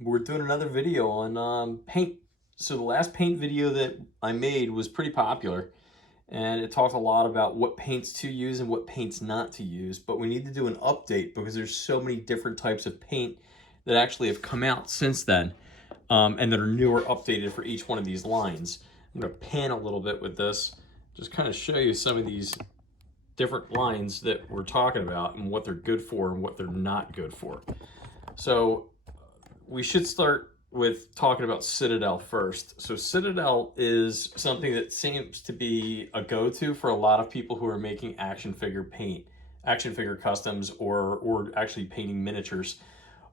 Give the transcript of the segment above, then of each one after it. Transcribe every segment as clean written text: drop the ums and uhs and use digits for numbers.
We're doing another video on paint. So the last paint video that I made was pretty popular, and it talked a lot about what paints to use and what paints not to use. But we need to do an update because there's so many different types of paint that actually have come out since then, and that are newer, updated for each one of these lines. I'm going to pan a little bit with this, just kind of show you some of these different lines that we're talking about and what they're good for and what they're not good for. So we should start with talking about Citadel first. So Citadel is something that seems to be a go-to for a lot of people who are making action figure paint, action figure customs, or actually painting miniatures.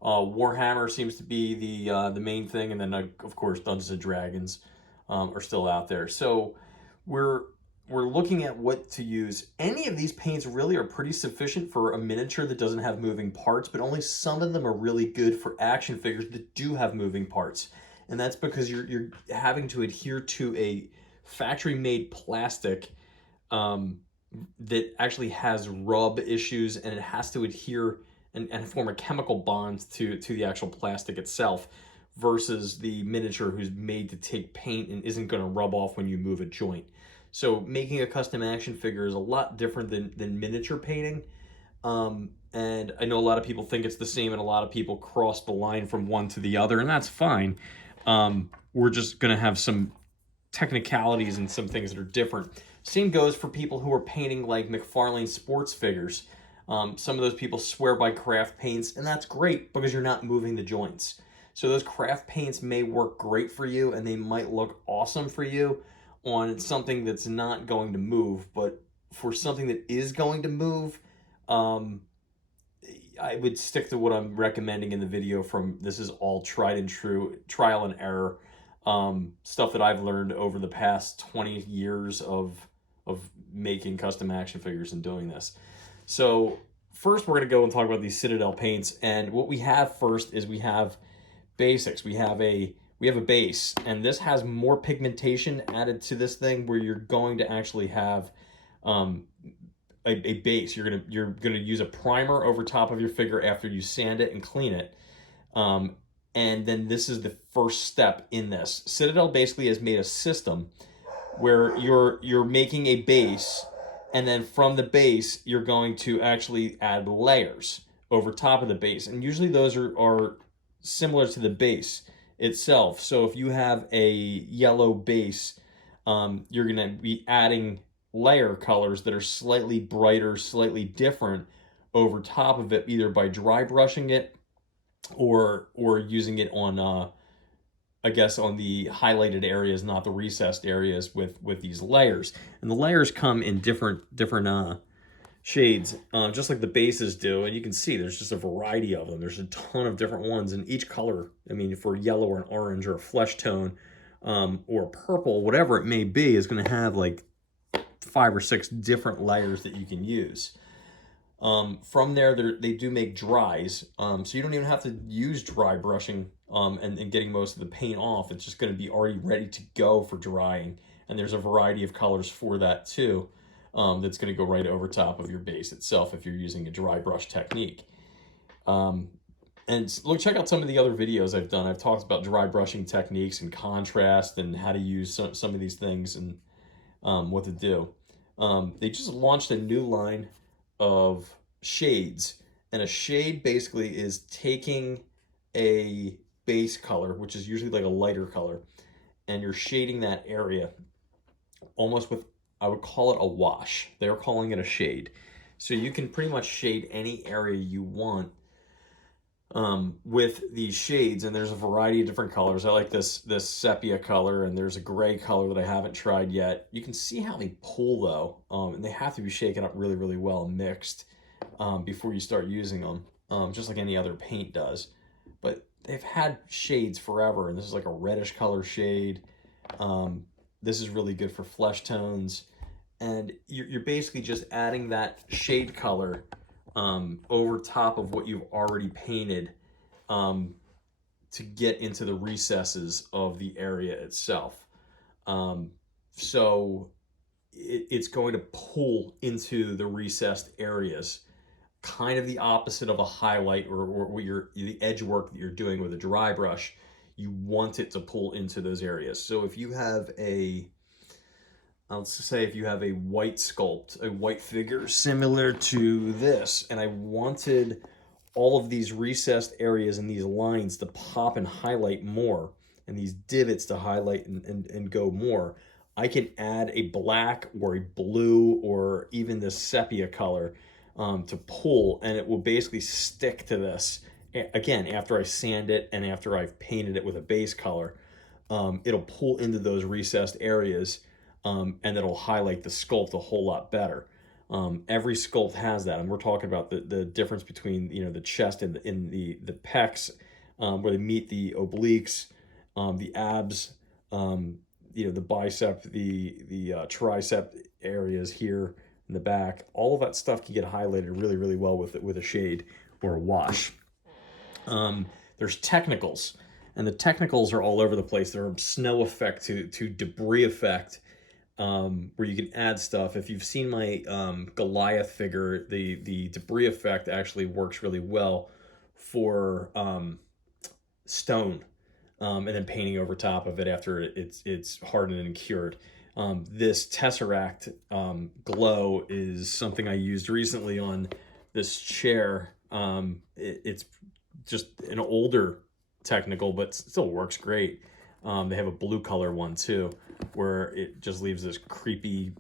Warhammer seems to be the main thing, and then of course Dungeons and Dragons are still out there. So we're we're looking at what to use. Any of these paints really are pretty sufficient for a miniature that doesn't have moving parts, but only some of them are really good for action figures that do have moving parts. And that's because you're having to adhere to a factory-made plastic that actually has rub issues, and it has to adhere and form a chemical bond to the actual plastic itself, versus the miniature who's made to take paint and isn't going to rub off when you move a joint. So making a custom action figure is a lot different than miniature painting. And I know a lot of people think it's the same, and a lot of people cross the line from one to the other, and that's fine. We're just going to have some technicalities and some things that are different. Same goes for people who are painting like McFarlane sports figures. Some of those people swear by craft paints, and that's great because you're not moving the joints. So those craft paints may work great for you, and they might look awesome for you on something that's not going to move. But for something that is going to move, I would stick to what I'm recommending in the video. From this is all tried and true, trial and error, stuff that I've learned over the past 20 years of making custom action figures and doing this. So first we're going to go and talk about these Citadel paints. And what we have first is we have basics. We have a base, and this has more pigmentation added to this thing, where you're going to actually have a base. You're gonna use a primer over top of your figure after you sand it and clean it, and then this is the first step in this. Citadel basically has made a system where you're making a base, and then from the base you're going to actually add layers over top of the base, and usually those are similar to the base itself. So if you have a yellow base, you're going to be adding layer colors that are slightly brighter, slightly different over top of it, either by dry brushing it or using it on I guess on the highlighted areas, not the recessed areas, with these layers. And the layers come in different shades, just like the bases do. And you can see there's just a variety of them. There's a ton of different ones, and each color, I mean, for yellow or an orange or a flesh tone, or purple, whatever it may be, is going to have like 5 or 6 different layers that you can use. From there, they do make dries, so you don't even have to use dry brushing and getting most of the paint off. It's just going to be already ready to go for drying, and there's a variety of colors for that too, that's going to go right over top of your base itself if you're using a dry brush technique. And look, check out some of the other videos I've done. I've talked about dry brushing techniques and contrast and how to use some of these things, and what to do. They just launched a new line of shades, and a shade basically is taking a base color, which is usually like a lighter color, and you're shading that area almost with, I would call it a wash. They're calling it a shade. So you can pretty much shade any area you want with these shades, and there's a variety of different colors. I like this sepia color, and there's a gray color that I haven't tried yet. You can see how they pull though, and they have to be shaken up really, really well and mixed before you start using them, just like any other paint does. But they've had shades forever, and this is like a reddish color shade. This is really good for flesh tones, and you're basically just adding that shade color over top of what you've already painted, to get into the recesses of the area itself. So it's going to pull into the recessed areas kind of the opposite of a highlight or the edge work that you're doing with a dry brush. You want it to pull into those areas. So if you have let's say if you have a white sculpt, a white figure similar to this, and I wanted all of these recessed areas and these lines to pop and highlight more, and these divots to highlight and go more, I can add a black or a blue or even this sepia color to pull, and it will basically stick to this. Again, after I sand it and after I've painted it with a base color, it'll pull into those recessed areas, and it'll highlight the sculpt a whole lot better. Every sculpt has that, and we're talking about the difference between the chest and the pecs, where they meet the obliques, the abs, the bicep, the tricep areas here in the back. All of that stuff can get highlighted really, really well with a shade or a wash. There's technicals, and the technicals are all over the place. There are snow effect to debris effect, where you can add stuff. If you've seen my Goliath figure, the debris effect actually works really well for stone, and then painting over top of it after it's hardened and cured. This Tesseract glow is something I used recently on this chair. It's just an older technical, but still works great. They have a blue color one too, where it just leaves this creepy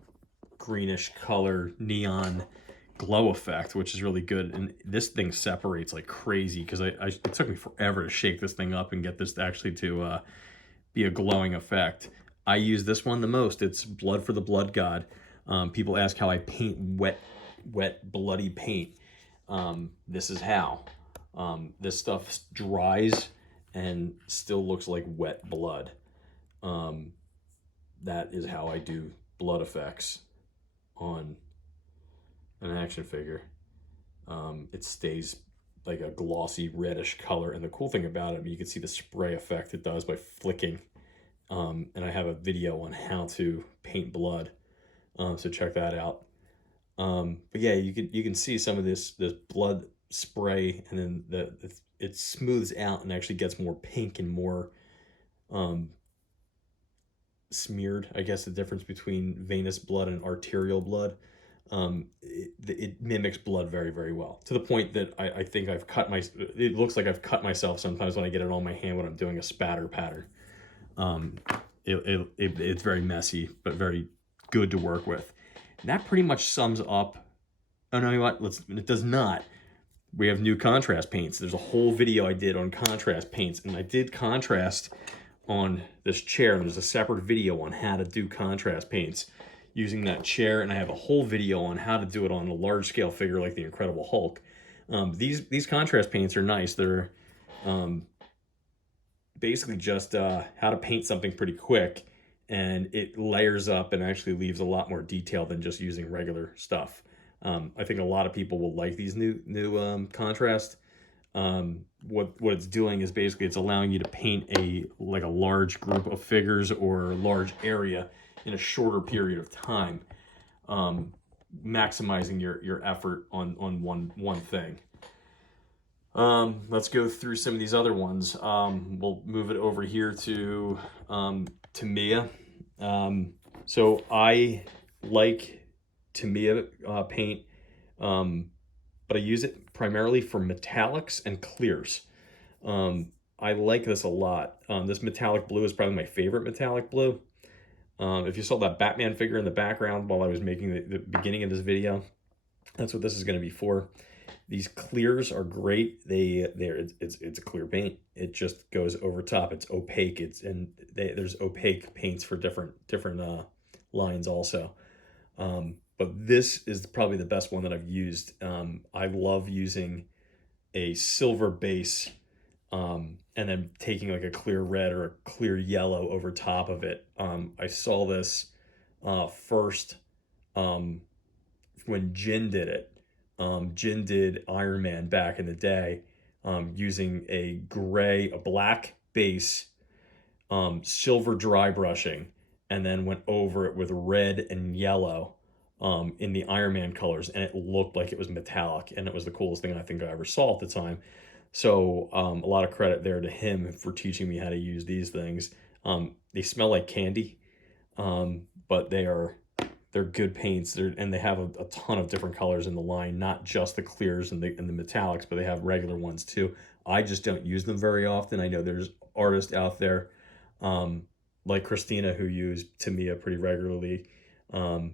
greenish color neon glow effect, which is really good. And this thing separates like crazy, because it took me forever to shake this thing up and get this actually to be a glowing effect. I use this one the most. It's Blood for the Blood God. People ask how I paint wet bloody paint. This is how. This stuff dries and still looks like wet blood. That is how I do blood effects on an action figure. It stays like a glossy reddish color, and the cool thing about it, you can see the spray effect it does by flicking. And I have a video on how to paint blood, so check that out. But yeah, you can see some of this blood spray, and then it smooths out and actually gets more pink and more smeared. I guess the difference between venous blood and arterial blood. It mimics blood very, very well, to the point that I think it looks like I've cut myself sometimes when I get it on my hand when I'm doing a spatter pattern. It's very messy, but very good to work with. And that pretty much sums up. Oh no, you know what? It does not. We have new contrast paints. There's a whole video I did on contrast paints, and I did contrast on this chair. There's a separate video on how to do contrast paints using that chair, and I have a whole video on how to do it on a large scale figure like the Incredible Hulk. These contrast paints are nice. They're basically just how to paint something pretty quick, and it layers up and actually leaves a lot more detail than just using regular stuff. I think a lot of people will like these new contrast. What it's doing is basically it's allowing you to paint a large group of figures or a large area in a shorter period of time, maximizing your effort on one thing. Let's go through some of these other ones. We'll move it over here to Tamiya. So I like Tamiya paint, but I use it primarily for metallics and clears. I like this a lot. This metallic blue is probably my favorite metallic blue. If you saw that Batman figure in the background while I was making the beginning of this video, that's what this is going to be for. These clears are great. It's a clear paint. It just goes over top. It's opaque. There's opaque paints for different lines also. But this is probably the best one that I've used. I love using a silver base, and then taking like a clear red or a clear yellow over top of it. I saw this first when Jin did it. Jin did Iron Man back in the day, using a black base, silver dry brushing, and then went over it with red and yellow, in the Iron Man colors, and it looked like it was metallic, and it was the coolest thing I think I ever saw at the time. So a lot of credit there to him for teaching me how to use these things. They smell like candy, but they're good paints. And they have a ton of different colors in the line, not just the clears and the metallics, but they have regular ones too. I just don't use them very often. I know there's artists out there, like Christina, who use Tamiya pretty regularly. I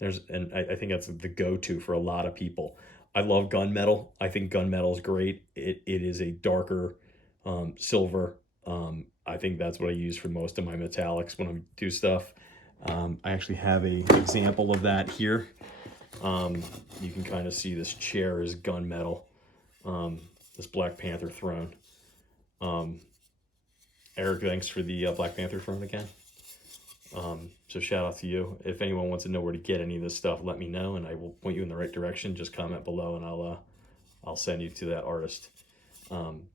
think that's the go-to for a lot of people. I love gunmetal. I think gunmetal is great. It is a darker silver. I think that's what I use for most of my metallics when I do stuff. I actually have a example of that here. You can kind of see this chair is gunmetal. This Black Panther throne. Eric, thanks for the Black Panther throne again. So shout out to you. If anyone wants to know where to get any of this stuff, let me know, and I will point you in the right direction. Just comment below, and I'll send you to that artist.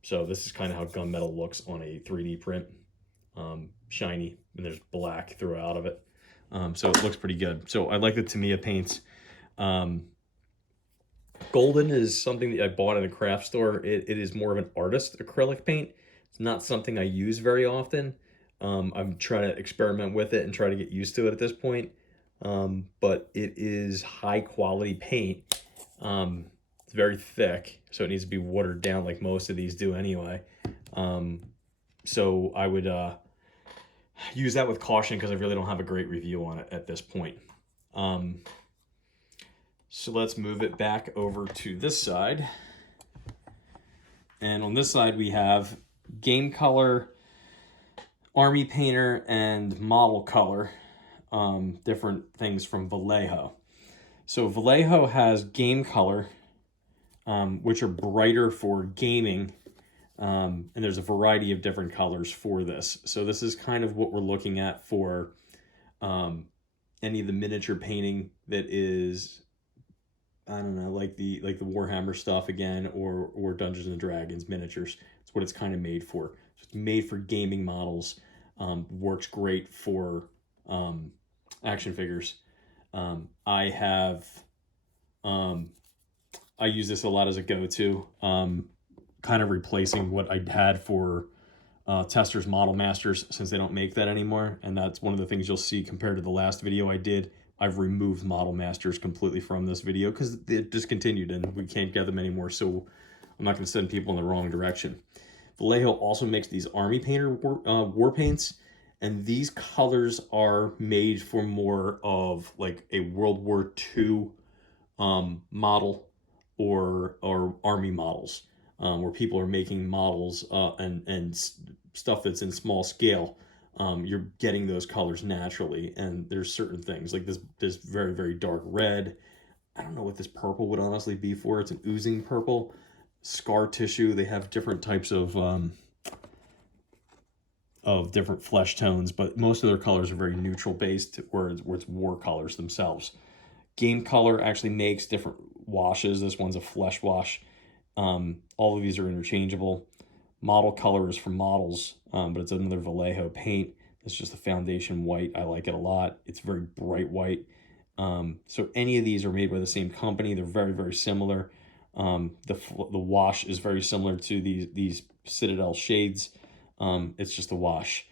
So this is kind of how gunmetal looks on a 3D print. Shiny, and there's black throughout of it. So it looks pretty good. So I like the Tamiya paints. Golden is something that I bought in a craft store. It is more of an artist acrylic paint. It's not something I use very often. I'm trying to experiment with it and try to get used to it at this point. But it is high quality paint. It's very thick, so it needs to be watered down like most of these do anyway. So I would use that with caution because I really don't have a great review on it at this point. So let's move it back over to this side. And on this side we have Game Color, Army Painter, and Model Color, different things from Vallejo. So Vallejo has Game Color, which are brighter for gaming, and there's a variety of different colors for this. So this is kind of what we're looking at for any of the miniature painting that is, I don't know, like the Warhammer stuff again, or Dungeons and Dragons miniatures. It's what it's kind of made for. So it's made for gaming models. Works great for action figures. I use this a lot as a go-to, kind of replacing what I had for Testors Model Masters, since they don't make that anymore. And that's one of the things you'll see compared to the last video I did. I've removed Model Masters completely from this video because it discontinued and we can't get them anymore. So I'm not going to send people in the wrong direction. Vallejo also makes these Army Painter war paints, and these colors are made for more of like a World War II model or Army models, where people are making models and stuff that's in small scale. You're getting those colors naturally, and there's certain things like this very, very dark red. I don't know what this purple would honestly be for. It's an oozing purple. Scar tissue. They have different types of different flesh tones, but most of their colors are very neutral based, where it's war colors themselves. Game Color actually makes different washes. This one's a flesh wash. All of these are interchangeable. Model Color is for models, but it's another Vallejo paint. It's just a foundation white. I like it a lot. It's very bright white. So any of these are made by the same company. They're very, very similar. The wash is very similar to these Citadel shades. It's just a wash.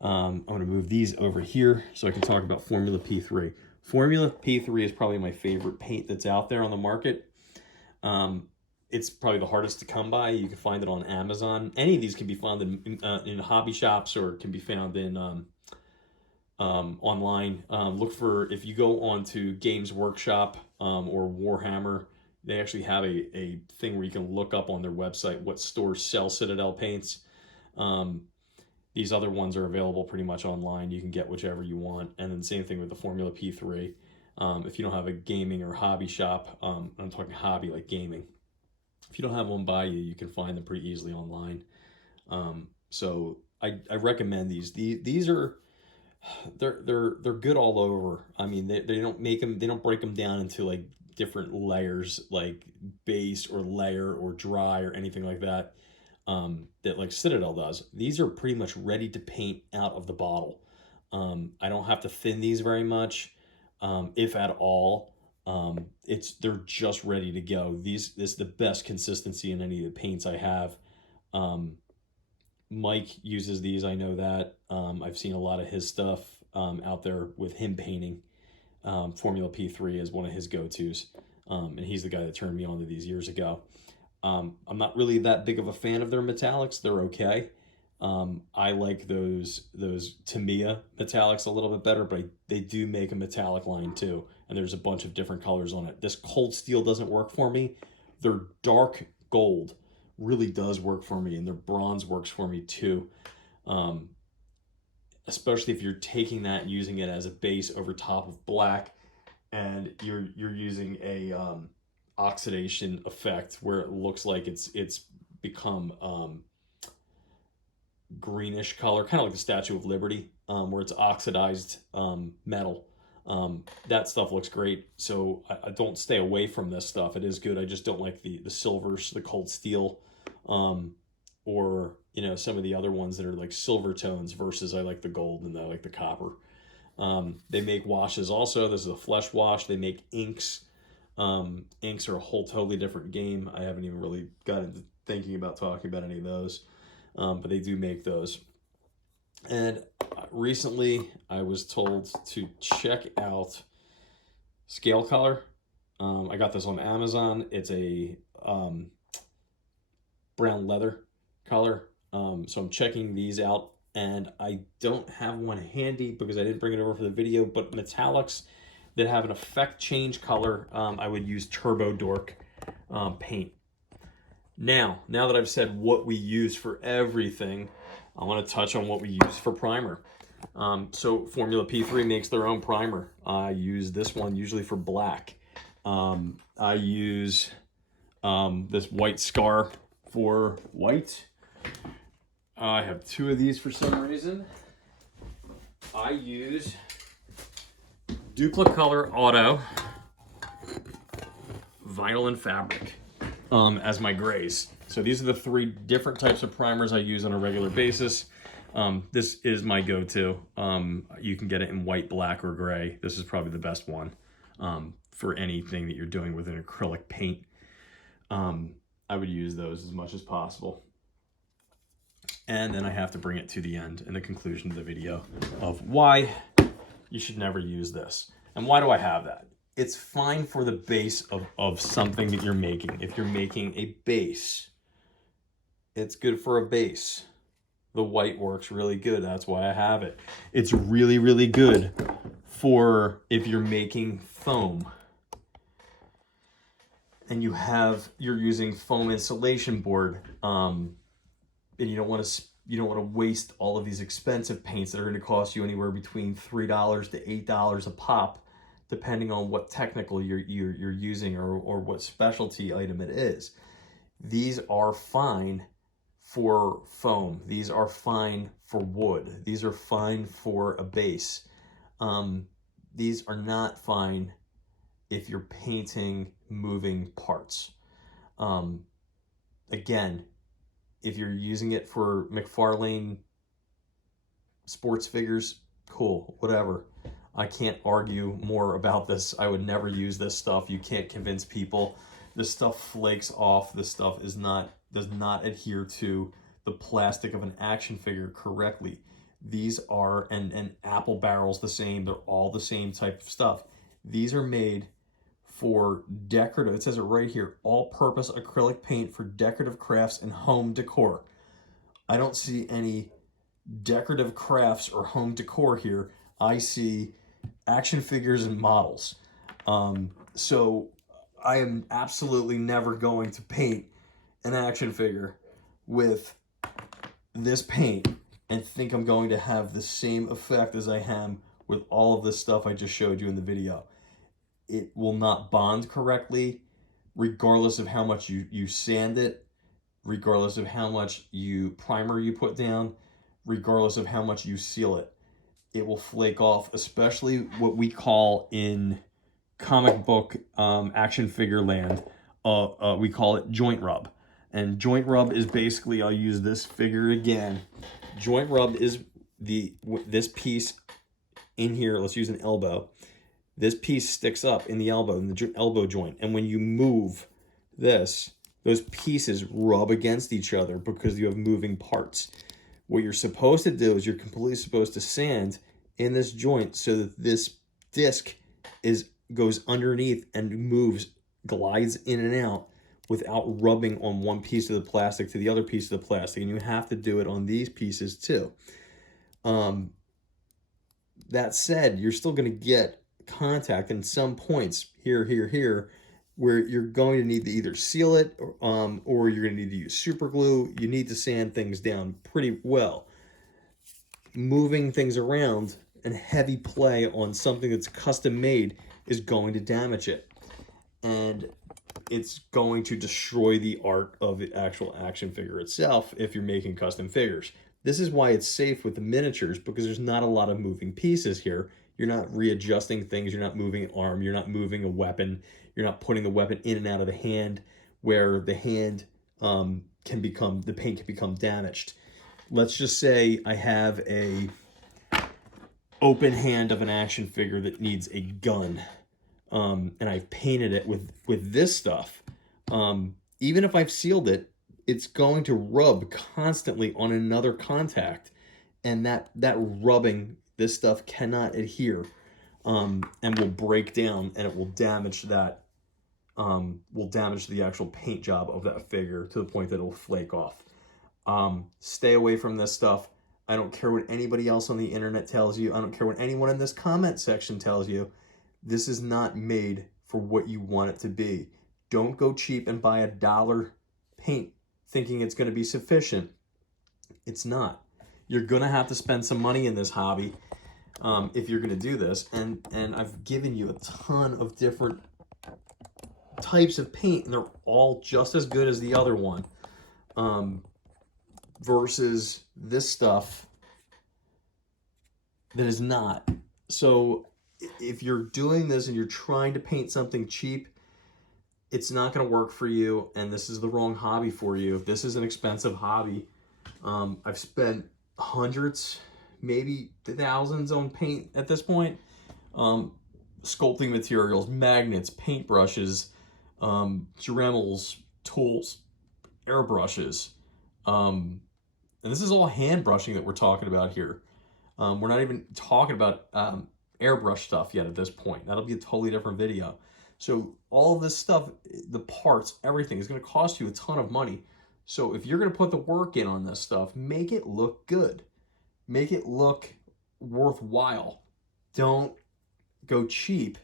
I'm going to move these over here so I can talk about Formula P3. Formula P3 is probably my favorite paint that's out there on the market. It's probably the hardest to come by. You can find it on Amazon. Any of these can be found in hobby shops, or can be found in online. Look for, if you go onto Games Workshop or Warhammer, they actually have a thing where you can look up on their website what stores sell Citadel paints. These other ones are available pretty much online. You can get whichever you want. And then same thing with the Formula P3. If you don't have a gaming or hobby shop, I'm talking hobby like gaming. If you don't have one by you, you can find them pretty easily online. So I recommend these. These are, they're good all over. I mean, they don't make them, they don't break them down into like different layers, like base or layer or dry or anything like that. That like Citadel does. These are pretty much ready to paint out of the bottle. I don't have to thin these very much. if at all. They're just ready to go. This is the best consistency in any of the paints I have. Mike uses these, I know that. I've seen a lot of his stuff out there with him painting. Formula P3 is one of his go-tos, and he's the guy that turned me on to these years ago. I'm not really that big of a fan of their metallics. They're okay. I like those Tamiya metallics a little bit better, but they do make a metallic line too, and there's a bunch of different colors on it. This cold steel doesn't work for me. Their dark gold really does work for me, and their bronze works for me too. Especially if you're taking that and using it as a base over top of black, and you're using a oxidation effect where it looks like it's become greenish color, kind of like the Statue of Liberty, where it's oxidized metal. That stuff looks great, so I don't stay away from this stuff. It is good. I just don't like the silvers, the cold steel, or some of the other ones that are like silver tones versus I like the gold and I like the copper. They make washes also. This is a flesh wash. They make inks. Inks are a whole totally different game. I haven't even really got into thinking about talking about any of those, but they do make those. And recently I was told to check out Scale Color. I got this on Amazon. It's a brown leather color. So I'm checking these out, and I don't have one handy because I didn't bring it over for the video, but metallics that have an effect change color, I would use Turbo Dork paint. Now that I've said what we use for everything, I want to touch on what we use for primer. So Formula P3 makes their own primer. I use this one usually for black. I use this White Scar for white. I have two of these for some reason. I use Duplicolor Auto Vinyl and Fabric as my grays. So these are the three different types of primers I use on a regular basis. This is my go-to. You can get it in white, black, or gray. This is probably the best one for anything that you're doing with an acrylic paint. I would use those as much as possible. And then I have to bring it to the end and the conclusion of the video of why you should never use this. And why do I have that? It's fine for the base of something that you're making. If you're making a base, it's good for a base. The white works really good. That's why I have it. It's really, really good for if you're making foam and you're using foam insulation board, and you don't want to waste all of these expensive paints that are going to cost you anywhere between $3 to $8 a pop, depending on what technical you're using or what specialty item it is. These are fine for foam. These are fine for wood. These are fine for a base. These are not fine if you're painting moving parts. Again, if you're using it for McFarlane sports figures, cool, whatever. I can't argue more about this. I would never use this stuff. You can't convince people. This stuff flakes off. This stuff does not adhere to the plastic of an action figure correctly. These are, and Apple Barrel's the same. They're all the same type of stuff. These are made for decorative, it says it right here, all-purpose acrylic paint for decorative crafts and home decor. I don't see any decorative crafts or home decor here. I see action figures and models. So I am absolutely never going to paint an action figure with this paint and think I'm going to have the same effect as I am with all of this stuff I just showed you in the video. It will not bond correctly, regardless of how much you sand it, regardless of how much primer you put down, regardless of how much you seal it. It will flake off, especially what we call in comic book action figure land, we call it joint rub. And joint rub is basically, I'll use this figure again. Joint rub is this piece in here, let's use an elbow. this piece sticks up in the elbow, in the elbow joint. And when you move this, those pieces rub against each other because you have moving parts. What you're supposed to do is you're completely supposed to sand in this joint so that this disc goes underneath and moves, glides in and out without rubbing on one piece of the plastic to the other piece of the plastic. And you have to do it on these pieces too. That said, you're still going to get contact in some points here, where you're going to need to either seal it or you're going to need to use super glue. You need to sand things down pretty well. Moving things around and heavy play on something that's custom made is going to damage it. And it's going to destroy the art of the actual action figure itself if you're making custom figures. This is why it's safe with the miniatures, because there's not a lot of moving pieces here. You're not readjusting things. You're not moving an arm. You're not moving a weapon. You're not putting the weapon in and out of the hand, where the hand the paint can become damaged. Let's just say I have a open hand of an action figure that needs a gun, and I've painted it with this stuff. Even if I've sealed it, it's going to rub constantly on another contact, and that rubbing, this stuff cannot adhere, and will break down, and it will damage that, will damage the actual paint job of that figure to the point that it will flake off. Stay away from this stuff. I don't care what anybody else on the internet tells you. I don't care what anyone in this comment section tells you. This is not made for what you want it to be. Don't go cheap and buy $1 paint thinking it's going to be sufficient. It's not. You're going to have to spend some money in this hobby if you're going to do this. And I've given you a ton of different types of paint, and they're all just as good as the other one. Versus this stuff that is not. So if you're doing this and you're trying to paint something cheap, it's not going to work for you, and this is the wrong hobby for you. This is an expensive hobby. I've spent hundreds, maybe thousands on paint at this point. Sculpting materials, magnets, paintbrushes, Dremels, tools, airbrushes. And this is all hand brushing that we're talking about here. We're not even talking about airbrush stuff yet at this point. That'll be a totally different video. So all of this stuff, the parts, everything is going to cost you a ton of money. So if you're going to put the work in on this stuff, make it look good. Make it look worthwhile. Don't go cheap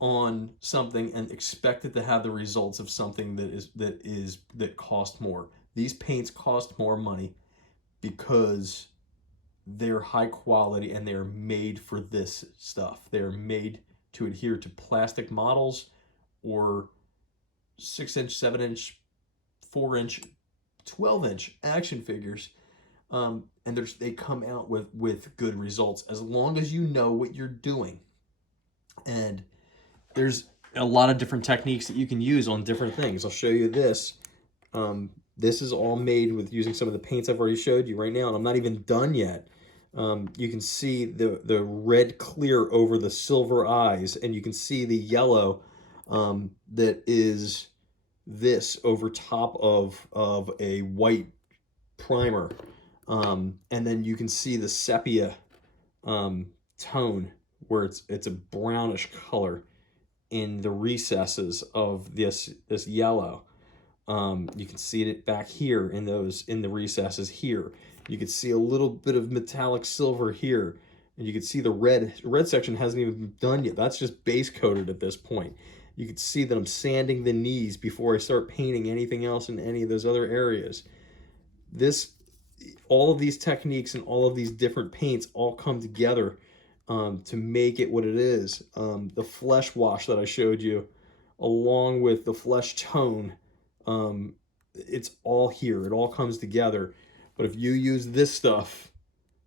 on something and expect it to have the results of something that cost more. These paints cost more money because they're high quality and they're made for this stuff. They're made to adhere to plastic models or 6-inch, 7-inch, 4-inch, 12-inch action figures. And they come out with good results as long as you know what you're doing. And there's a lot of different techniques that you can use on different things. I'll show you this. This is all made with using some of the paints I've already showed you right now, and I'm not even done yet. You can see the red clear over the silver eyes, and you can see the yellow that is this over top of a white primer. And then you can see the sepia tone where it's a brownish color in the recesses of this yellow. You can see it back here in the recesses here. You can see a little bit of metallic silver here, and you can see the red section hasn't even been done yet. That's just base coated at this point. You can see that I'm sanding the knees before I start painting anything else in any of those other areas. All of these techniques and all of these different paints all come together to make it what it is. The flesh wash that I showed you, along with the flesh tone, it's all here. It all comes together. But if you use this stuff,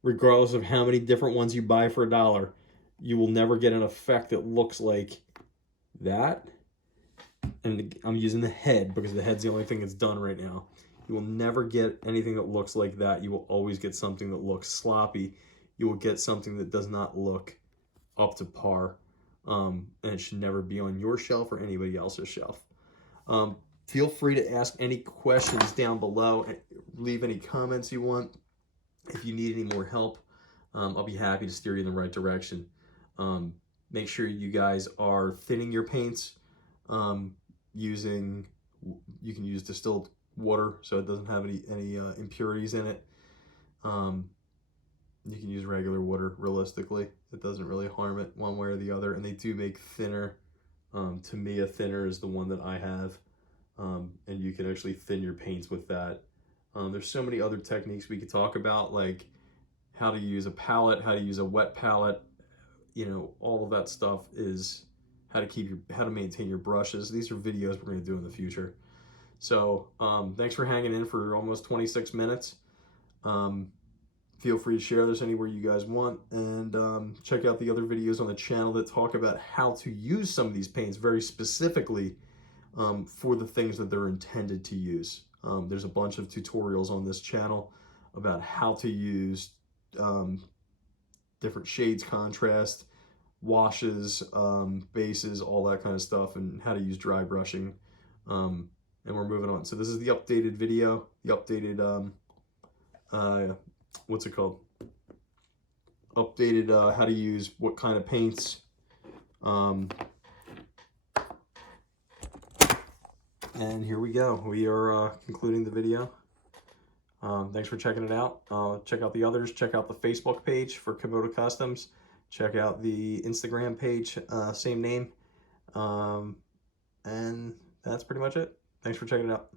regardless of how many different ones you buy for $1, you will never get an effect that looks like that. And I'm using the head because the head's the only thing that's done right now. You will never get anything that looks like that. You will always get something that looks sloppy. You will get something that does not look up to par. and it should never be on your shelf or anybody else's shelf. Feel free to ask any questions down below. Leave any comments you want. If you need any more help, I'll be happy to steer you in the right direction. Make sure you guys are thinning your paints using, you can use distilled water so it doesn't have any impurities in it. You can use regular water, realistically. It doesn't really harm it one way or the other. And they do make thinner. To me, a thinner is the one that I have. And you can actually thin your paints with that. There's so many other techniques we could talk about, like how to use a palette, how to use a wet palette. You know, all of that stuff is how to maintain your brushes. These are videos we're going to do in the future. So thanks for hanging in for almost 26 minutes. Feel free to share this anywhere you guys want, and check out the other videos on the channel that talk about how to use some of these paints very specifically for the things that they're intended to use. There's a bunch of tutorials on this channel about how to use different shades, contrast, washes, bases, all that kind of stuff, and how to use dry brushing. And we're moving on. So this is the updated video, the updated, what's it called? Updated how to use what kind of paints. And here we go. We are concluding the video. Thanks for checking it out. Check out the others. Check out the Facebook page for KimotaCustoms. Check out the Instagram page, same name. And that's pretty much it. Thanks for checking it out.